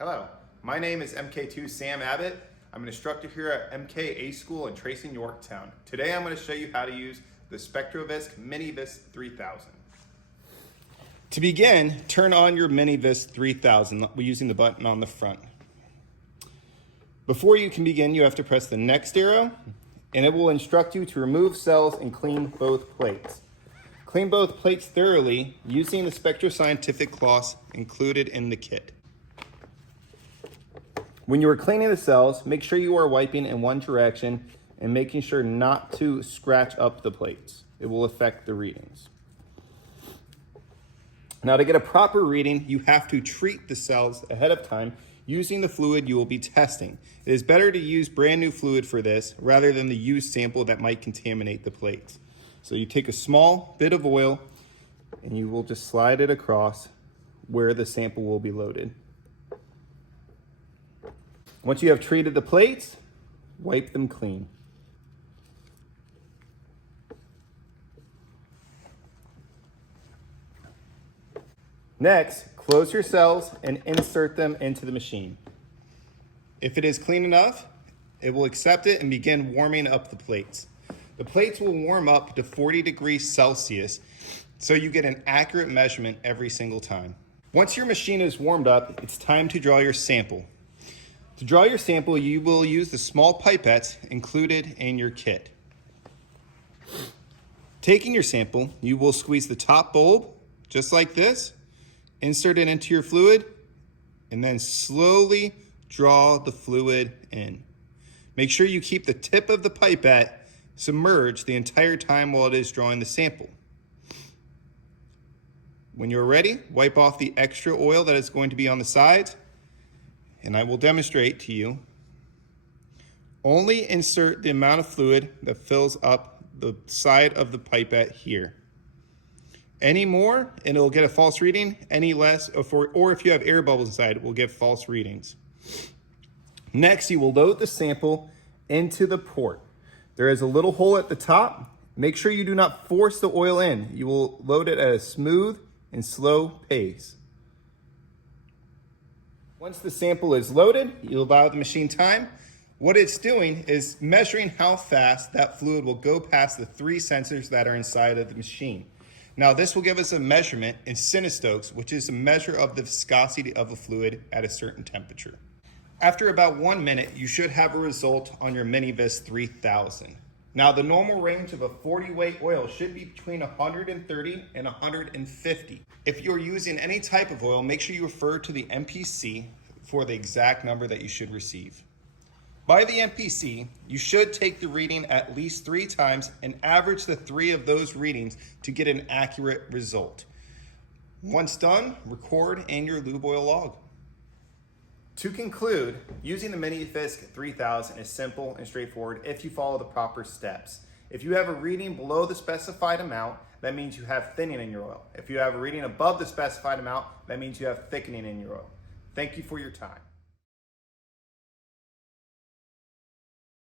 Hello, my name is MK2 Sam Abbott. I'm an instructor here at MKA School in Tracy, Yorktown. Today I'm going to show you how to use the MiniVisc MiniVisc 3000. To begin, turn on your MiniVisc 3000 using the button on the front. Before you can begin, you have to press the next arrow, and it will instruct you to remove cells and clean both plates. Clean both plates thoroughly using the spectroscientific cloths included in the kit. When you are cleaning the cells, make sure you are wiping in one direction and making sure not to scratch up the plates. It will affect the readings. Now, to get a proper reading, you have to treat the cells ahead of time using the fluid you will be testing. It is better to use brand new fluid for this rather than the used sample that might contaminate the plates. So you take a small bit of oil and you will just slide it across where the sample will be loaded. Once you have treated the plates, wipe them clean. Next, close your cells and insert them into the machine. If it is clean enough, it will accept it and begin warming up the plates. The plates will warm up to 40 degrees Celsius, so you get an accurate measurement every single time. Once your machine is warmed up, it's time to draw your sample. To draw your sample, you will use the small pipettes included in your kit. Taking your sample, you will squeeze the top bulb, just like this, insert it into your fluid, and then slowly draw the fluid in. Make sure you keep the tip of the pipette submerged the entire time while it is drawing the sample. When you're ready, wipe off the extra oil that is going to be on the sides, and I will demonstrate to you. Only insert the amount of fluid that fills up the side of the pipette here. Any more, and it'll get a false reading. Any less, or if you have air bubbles inside, it will get false readings. Next, you will load the sample into the port. There is a little hole at the top. Make sure you do not force the oil in. You will load it at a smooth and slow pace. Once the sample is loaded, you allow the machine time. What it's doing is measuring how fast that fluid will go past the 3 sensors that are inside of the machine. Now, this will give us a measurement in centistokes, which is a measure of the viscosity of a fluid at a certain temperature. After about 1 minute, you should have a result on your MiniVisc 3000. Now, the normal range of a 40 weight oil should be between 130 and 150. If you're using any type of oil, make sure you refer to the MPC for the exact number that you should receive. By the MPC, you should take the reading at least 3 times and average the 3 of those readings to get an accurate result. Once done, record in your lube oil log. To conclude, using the MiniVisc 3000 is simple and straightforward if you follow the proper steps. If you have a reading below the specified amount, that means you have thinning in your oil. If you have a reading above the specified amount, that means you have thickening in your oil. Thank you for your time.